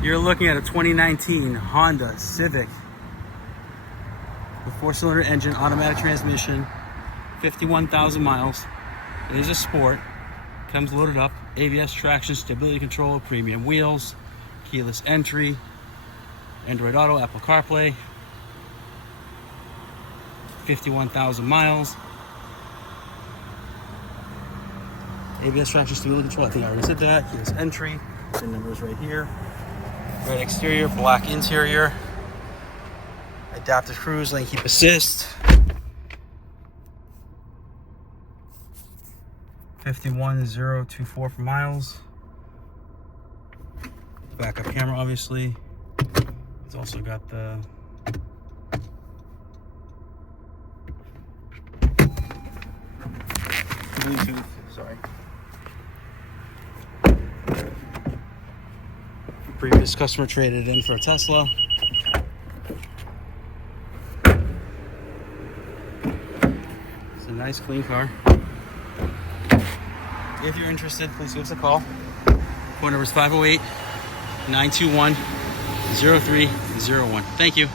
You're looking at a 2019 Honda Civic with 4-cylinder engine, automatic transmission, 51,000 miles. It is a sport. Comes loaded up. ABS, traction, stability control, premium wheels, keyless entry, Android Auto, Apple Carplay. 51,000 miles. ABS, traction, stability control. I think I already said that. Keyless entry. The numbers right here. Red exterior, black interior. Adaptive cruise, lane keep assist. 51,024 for miles. Backup camera, obviously. It's also got the Bluetooth. Sorry. Previous customer traded in for a Tesla. It's a nice, clean car. If you're interested, please give us a call. Phone number is 508-921-0301. Thank you.